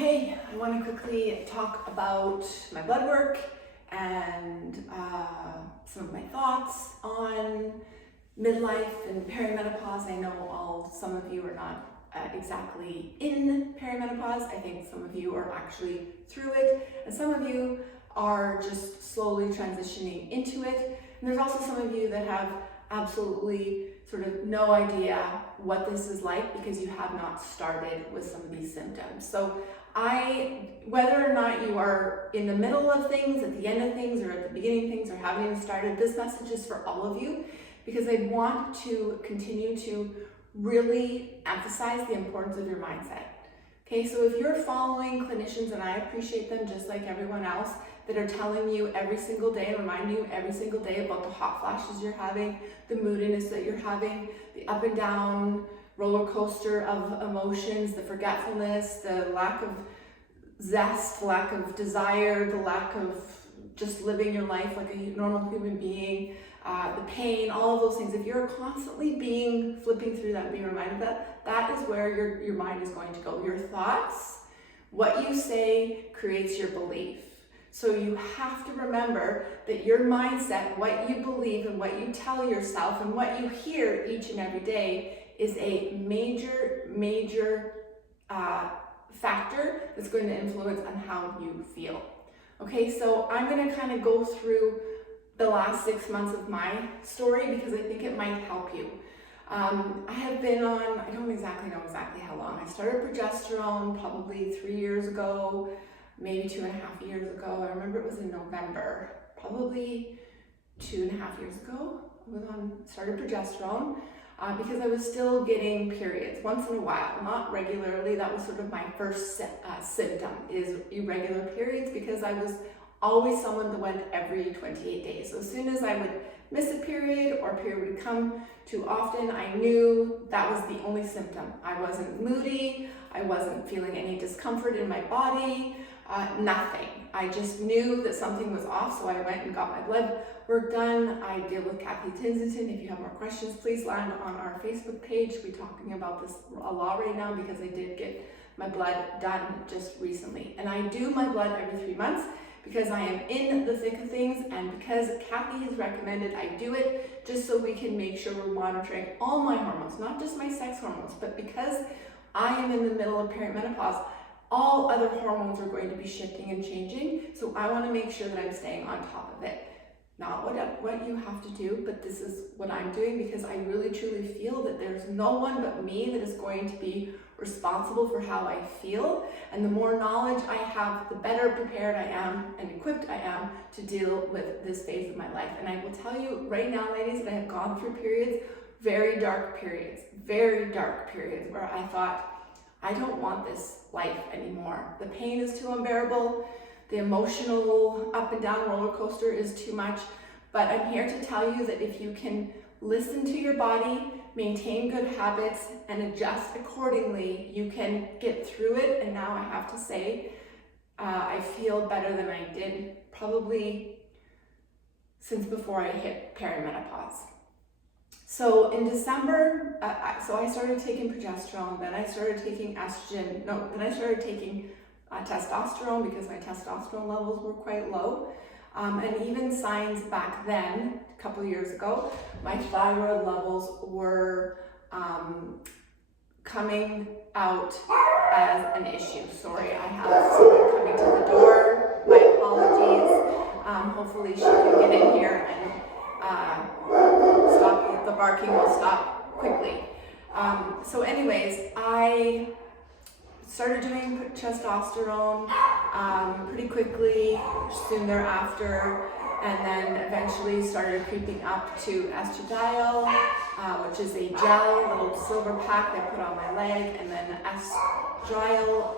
Okay, I want to quickly talk about my blood work and some of my thoughts on midlife and perimenopause. I know some of you are not exactly in perimenopause. I think some of you are actually through it, and some of you are just slowly transitioning into it. And there's also some of you that have absolutely sort of no idea what this is like because you have not started with some of these symptoms. So whether or not you are in the middle of things, at the end of things, or at the beginning of things, or haven't even started, this message is for all of you because I want to continue to really emphasize the importance of your mindset. Okay, so if you're following clinicians, and I appreciate them just like everyone else, that are telling you every single day and reminding you every single day about the hot flashes you're having, the moodiness that you're having, the up and down roller coaster of emotions, the forgetfulness, the lack of zest, the lack of desire, the lack of just living your life like a normal human being, the pain, all of those things. If you're constantly flipping through that and being reminded that, that is where your mind is going to go. Your thoughts, what you say creates your belief. So you have to remember that your mindset, what you believe and what you tell yourself and what you hear each and every day is a major factor that's going to influence on how you feel. Okay, so I'm going to kind of go through the last 6 months of my story because I think it might help you. I have been on, I don't exactly know how long. I started progesterone probably 3 years ago, maybe 2.5 years ago. I remember it was in November, probably 2.5 years ago. Started progesterone because I was still getting periods once in a while, not regularly. That was sort of my first symptom is irregular periods because I was always someone that went every 28 days. So as soon as I would miss a period or a period would come too often, I knew that was the only symptom. I wasn't moody, I wasn't feeling any discomfort in my body, nothing. I just knew that something was off, so I went and got my blood work done. I deal with Kathy Tinsington. If you have more questions, please land on our Facebook page. We're talking about this a lot right now because I did get my blood done just recently. And I do my blood every 3 months because I am in the thick of things and because Kathy has recommended I do it just so we can make sure we're monitoring all my hormones, not just my sex hormones, but because I am in the middle of perimenopause, all other hormones are going to be shifting and changing. So I want to make sure that I'm staying on top of it. Not what you have to do, but this is what I'm doing because I really truly feel that there's no one but me that is going to be responsible for how I feel. And the more knowledge I have, the better prepared I am and equipped I am to deal with this phase of my life. And I will tell you right now, ladies, that I have gone through periods, very dark periods where I thought, I don't want this life anymore. The pain is too unbearable. The emotional up and down roller coaster is too much, but I'm here to tell you that if you can listen to your body, maintain good habits, and adjust accordingly, you can get through it. And now I have to say, I feel better than I did probably since before I hit perimenopause. So in December, so I started taking progesterone, then I started taking then I started taking testosterone because my testosterone levels were quite low. And even signs back then, a couple of years ago, my thyroid levels were coming out as an issue. Sorry, I have someone coming to the door. My apologies. Hopefully she can get in here and stop. The barking will stop quickly. So anyways, I started doing testosterone pretty quickly, soon thereafter, and then eventually started creeping up to estradiol, which is a gel, little silver pack they put on my leg, and then estriol,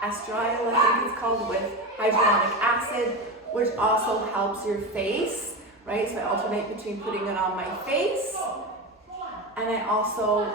I think it's called, with hyaluronic acid, which also helps your face, right? So I alternate between putting it on my face, and I also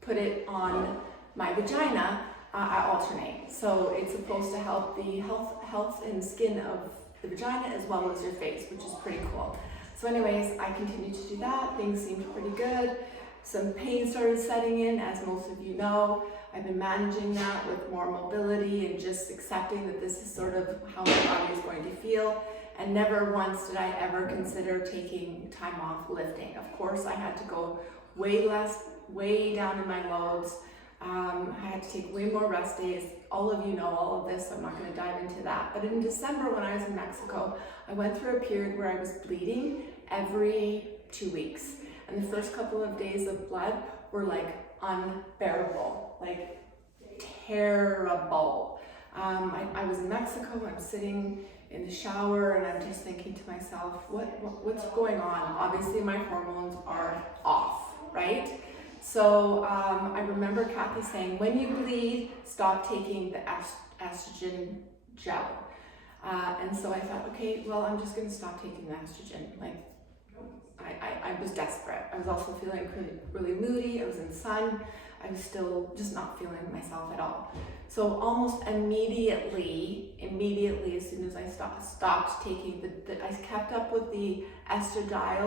put it on my vagina. I alternate. So it's supposed to help the health and skin of the vagina as well as your face, which is pretty cool. So anyways, I continued to do that. Things seemed pretty good. Some pain started setting in, as most of you know. I've been managing that with more mobility and just accepting that this is sort of how my body is going to feel. And never once did I ever consider taking time off lifting. Of course, I had to go way down in my loads. I had to take way more rest days. All of you know all of this, so I'm not going to dive into that. But in December, when I was in Mexico, I went through a period where I was bleeding every 2 weeks. And the first couple of days of blood were like unbearable, like terrible. I was in Mexico, I'm sitting in the shower, and I'm just thinking to myself, what's going on? Obviously my hormones are off, right? So I remember Kathy saying, when you bleed, stop taking the estrogen gel. And so I thought, okay, well, I'm just going to stop taking the estrogen. Like, I was desperate. I was also feeling really moody. I was in the sun. I was still just not feeling myself at all. So almost immediately, as soon as I stopped taking I kept up with the estrogen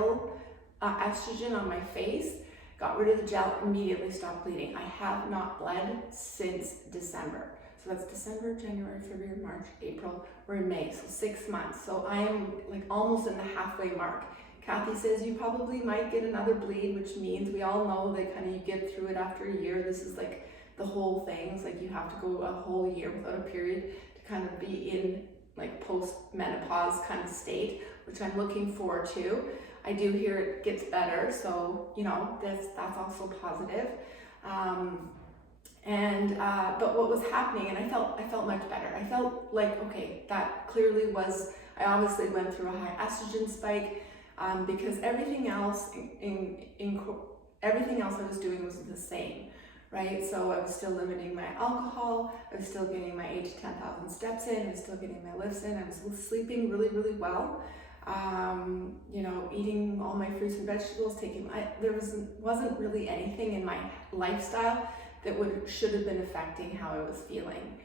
on my face, got rid of the gel, immediately stopped bleeding. I have not bled since December. So that's December, January, February, March, April, we're in May, so 6 months. So I am like almost in the halfway mark. Kathy says you probably might get another bleed, which means we all know that kind of you get through it after a year. This is like the whole thing. It's like you have to go a whole year without a period to kind of be in like post-menopause kind of state, which I'm looking forward to. I do hear it gets better, so you know that's also positive. But what was happening, and I felt much better. I felt like, okay, that clearly was, I obviously went through a high estrogen spike, because everything else everything else I was doing was the same, right? So I was still limiting my alcohol, I was still getting my 8,000 to 10,000 steps in, I was still getting my lifts in, I was sleeping really, really well. You know, eating all my fruits and vegetables, there wasn't really anything in my lifestyle that should have been affecting how I was feeling.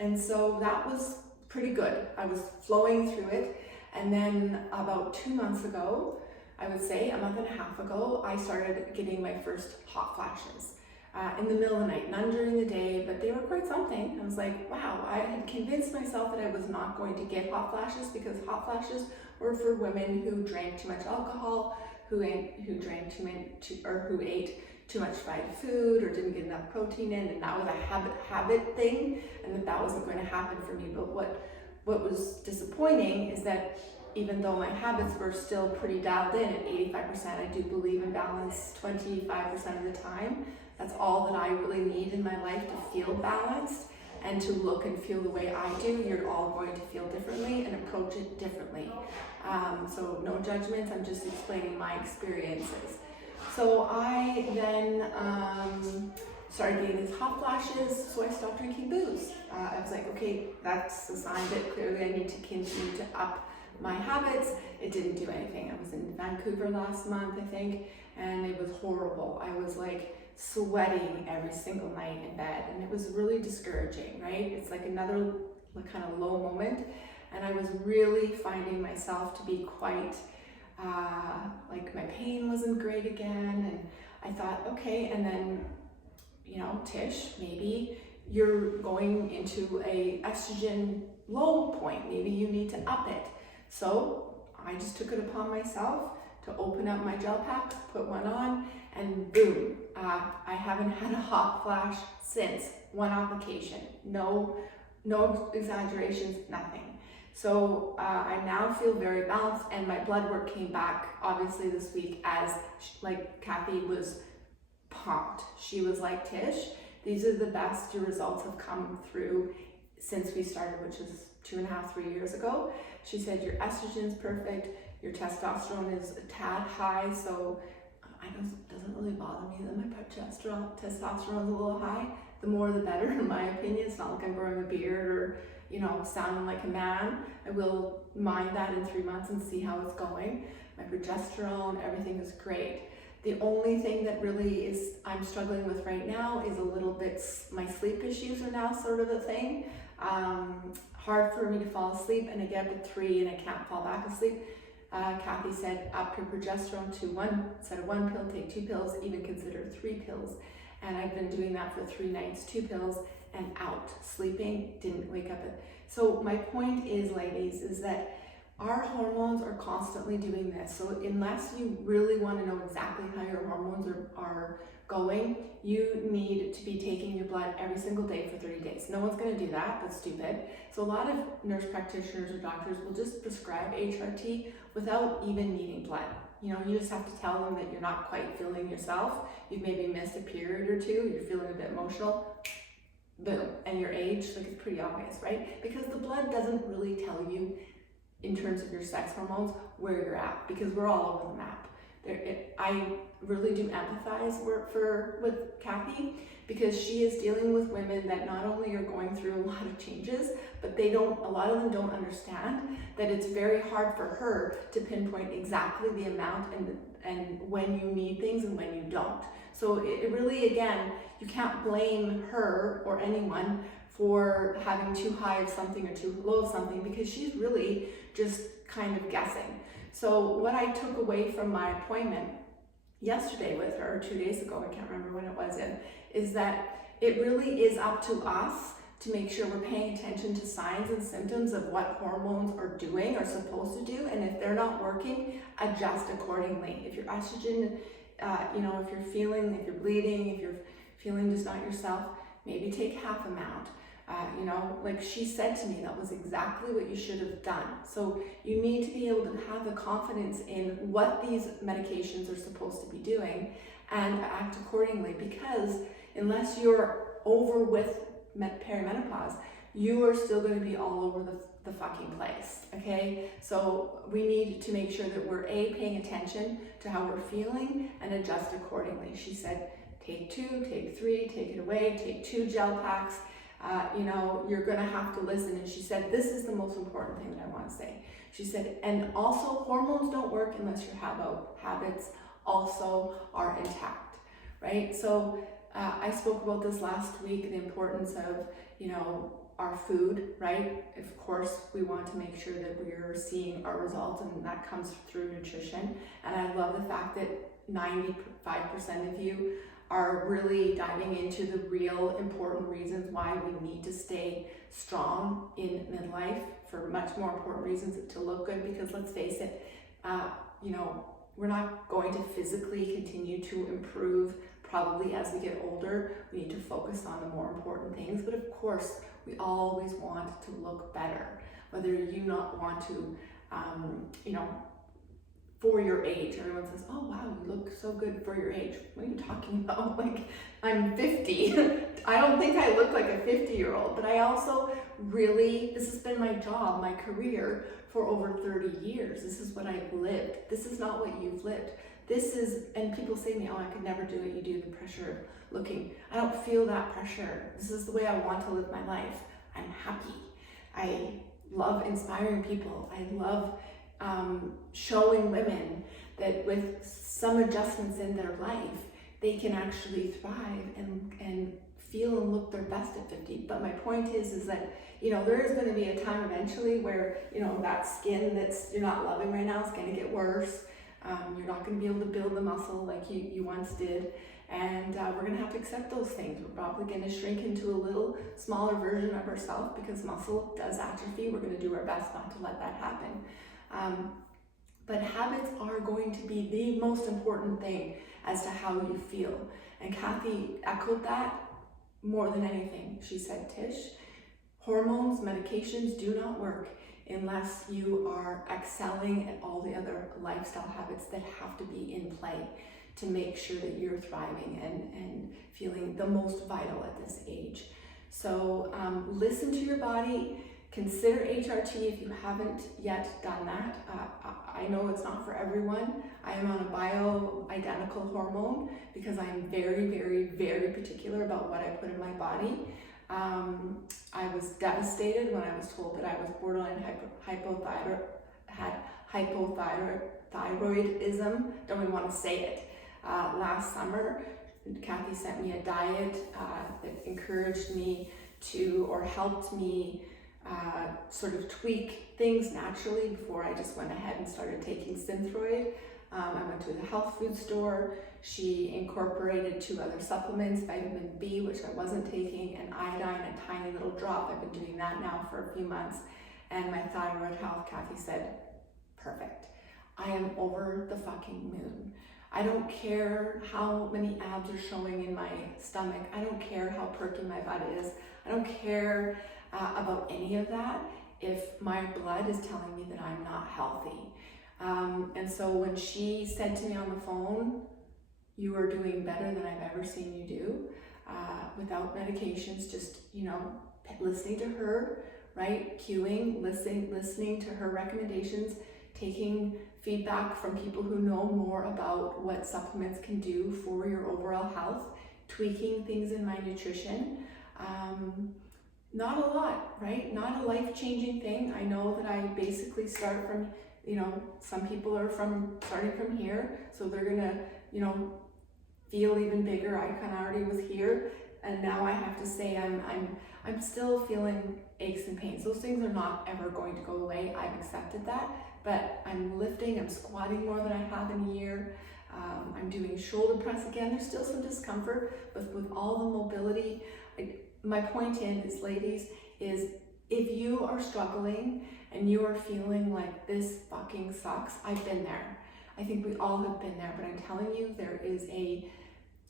And so that was pretty good. I was flowing through it. And then about 2 months ago, I would say a month and a half ago, I started getting my first hot flashes in the middle of the night, none during the day, but they were quite something. I was like, wow, I had convinced myself that I was not going to get hot flashes because hot flashes were for women who drank too much alcohol, who ate too much fried food or didn't get enough protein in, and that was a habit thing, and that wasn't going to happen for me. But what was disappointing is that even though my habits were still pretty dialed in at 85%, I do believe in balance 25% of the time. That's all that I really need in my life to feel balanced and to look and feel the way I do. You're all going to feel differently and approach it differently. So no judgments, I'm just explaining my experiences. So I then started getting these hot flashes, so I stopped drinking booze. I was like, okay, that's a sign that clearly I need to continue to up my habits. It didn't do anything. I was in Vancouver last month, I think, and it was horrible. I was like sweating every single night in bed, and it was really discouraging, right? It's like another kind of low moment, and I was really finding myself to be quite, like my pain wasn't great again, and I thought, okay, and then, you know, Tish, maybe you're going into a estrogen low point, maybe you need to up it. So I just took it upon myself to open up my gel pack, put one on, and boom, I haven't had a hot flash since. One application, no exaggerations, nothing. So I now feel very balanced, and my blood work came back obviously this week as like Kathy was pumped. She was like, Tish, these are the best your results have come through since we started, which is 2.5, 3 years ago. She said your estrogen's perfect, your testosterone is a tad high, so it doesn't really bother me that my testosterone's a little high. The more the better, in my opinion. It's not like I'm growing a beard or, you know, sounding like a man. I will mind that in 3 months and see how it's going. My progesterone, everything is great. The only thing that really I'm struggling with right now is a little bit, my sleep issues are now sort of a thing. Hard for me to fall asleep, and I get up at 3 and I can't fall back asleep. Kathy said up your progesterone to 1, instead of 1 pill, take 2 pills, even consider 3 pills. And I've been doing that for 3 nights, 2 pills, and out, sleeping, didn't wake up. So my point is, ladies, is that our hormones are constantly doing this. So unless you really want to know exactly how your hormones are going, you need to be taking your blood every single day for 30 days. No one's going to do that. That's stupid. So a lot of nurse practitioners or doctors will just prescribe HRT without even needing blood. You know, you just have to tell them that you're not quite feeling yourself. You've maybe missed a period or two. You're feeling a bit emotional. Boom. And your age, like, it's pretty obvious, right? Because the blood doesn't really tell you in terms of your sex hormones where you're at, because we're all over the map. I really do empathize with Kathy, because she is dealing with women that not only are going through a lot of changes, but a lot of them don't understand that it's very hard for her to pinpoint exactly the amount and when you need things and when you don't. So it really, again, you can't blame her or anyone for having too high of something or too low of something, because she's really just kind of guessing. So what I took away from my appointment yesterday with her, 2 days ago, I can't remember when it was is that it really is up to us to make sure we're paying attention to signs and symptoms of what hormones are doing or supposed to do, and if they're not working, adjust accordingly. If your estrogen, if you're bleeding, if you're feeling just not yourself, maybe take half amount. Like she said to me, that was exactly what you should have done. So you need to be able to have the confidence in what these medications are supposed to be doing and act accordingly, because unless you're over with perimenopause, you are still going to be all over the fucking place, okay? So we need to make sure that we're paying attention to how we're feeling and adjust accordingly. She said, take 2, take 3, take it away, take 2 gel packs. You're gonna have to listen. And she said, this is the most important thing that I want to say. She said, and also hormones don't work unless your habits also are intact, right? So I spoke about this last week, the importance of, our food, right? Of course, we want to make sure that we're seeing our results, and that comes through nutrition. And I love the fact that 95% of you are really diving into the real important reasons why we need to stay strong in midlife, for much more important reasons to look good, because let's face it, we're not going to physically continue to improve probably as we get older. We need to focus on the more important things, but of course, we always want to look better, whether you not want to, for your age. Everyone says, oh wow, you look so good for your age. What are you talking about? Like, I'm 50. I don't think I look like a 50-year-old, but I also this has been my job, my career for over 30 years. This is what I've lived. This is not what you've lived. And people say to me, oh, I could never do what you do, the pressure of looking. I don't feel that pressure. This is the way I want to live my life. I'm happy. I love inspiring people. I love showing women that with some adjustments in their life, they can actually thrive and feel and look their best at 50. But my point is that, there is going to be a time eventually where, that skin you're not loving right now is going to get worse. You're not going to be able to build the muscle like you once did. And we're going to have to accept those things. We're probably going to shrink into a little smaller version of ourselves, because muscle does atrophy. We're going to do our best not to let that happen. But habits are going to be the most important thing as to how you feel. And Kathy echoed that more than anything. She said, Tish, hormones, medications do not work unless you are excelling at all the other lifestyle habits that have to be in play to make sure that you're thriving and feeling the most vital at this age. So listen to your body. Consider HRT if you haven't yet done that. I know it's not for everyone. I am on a bioidentical hormone because I'm very, very, very particular about what I put in my body. I was devastated when I was told that I was borderline had hypothyroidism. Don't even want to say it. Last summer, Kathy sent me a diet that encouraged me or helped me sort of tweak things naturally before I just went ahead and started taking Synthroid. I went to the health food store. She incorporated 2 other supplements, vitamin B, which I wasn't taking, and iodine, a tiny little drop. I've been doing that now for a few months. And my thyroid health, Kathy said, perfect. I am over the fucking moon. I don't care how many abs are showing in my stomach. I don't care how perky my butt is. I don't care about any of that if my blood is telling me that I'm not healthy. And so when she said to me on the phone, you are doing better than I've ever seen you do, without medications, just, you know, listening to her, right? Cueing, listening to her recommendations, taking feedback from people who know more about what supplements can do for your overall health, tweaking things in my nutrition. Not a lot, right? Not a life-changing thing. I know that I basically start from, you know, some people are starting from here, so they're gonna, you know, feel even bigger. I kind of already was here, and now I have to say I'm still feeling aches and pains. Those things are not ever going to go away. I've accepted that, but I'm lifting, I'm squatting more than I have in a year. I'm doing shoulder press again. There's still some discomfort, but with all the mobility, my point is, ladies, is if you are struggling and you are feeling like this fucking sucks, I've been there. I think we all have been there, but I'm telling you, there is a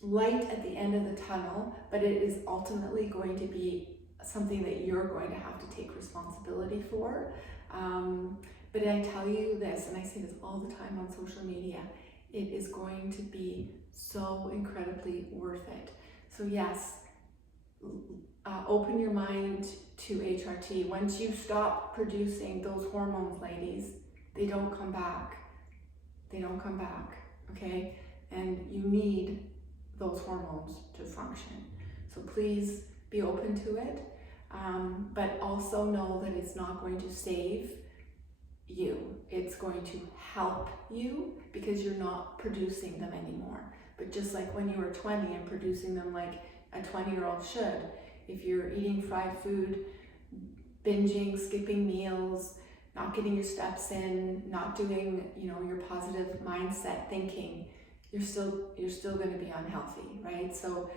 light at the end of the tunnel, but it is ultimately going to be something that you're going to have to take responsibility for. But I tell you this, and I say this all the time on social media, it is going to be so incredibly worth it. So yes, open your mind to HRT. Once you stop producing those hormones, ladies, they don't come back. They don't come back, okay? And you need those hormones to function. So please be open to it, but also know that it's not going to save you. It's going to help you because you're not producing them anymore. But just like when you were 20 and producing them like a 20-year-old should, if you're eating fried food, binging, skipping meals, not getting your steps in, not doing, you know, your positive mindset thinking, you're still going to be unhealthy, right? So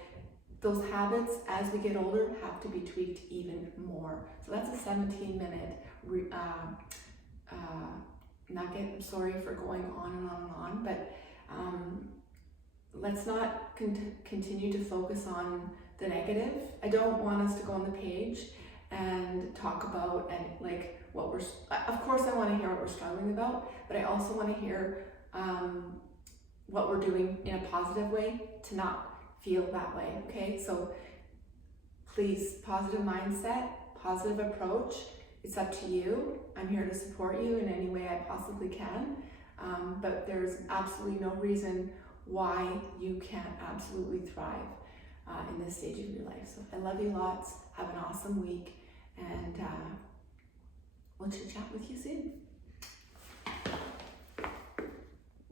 those habits as we get older have to be tweaked even more. So that's a 17-minute nugget. I'm sorry for going on and on and on, but let's not continue to focus on the negative. I don't want us to go on the page and talk about and like what we're, of course I want to hear what we're struggling about, but I also want to hear what we're doing in a positive way to not feel that way, okay? So please, positive mindset, positive approach. It's up to you. I'm here to support you in any way I possibly can, but there's absolutely no reason why you can't absolutely thrive in this stage of your life. So I love you lots. Have an awesome week, and we'll chit chat with you soon.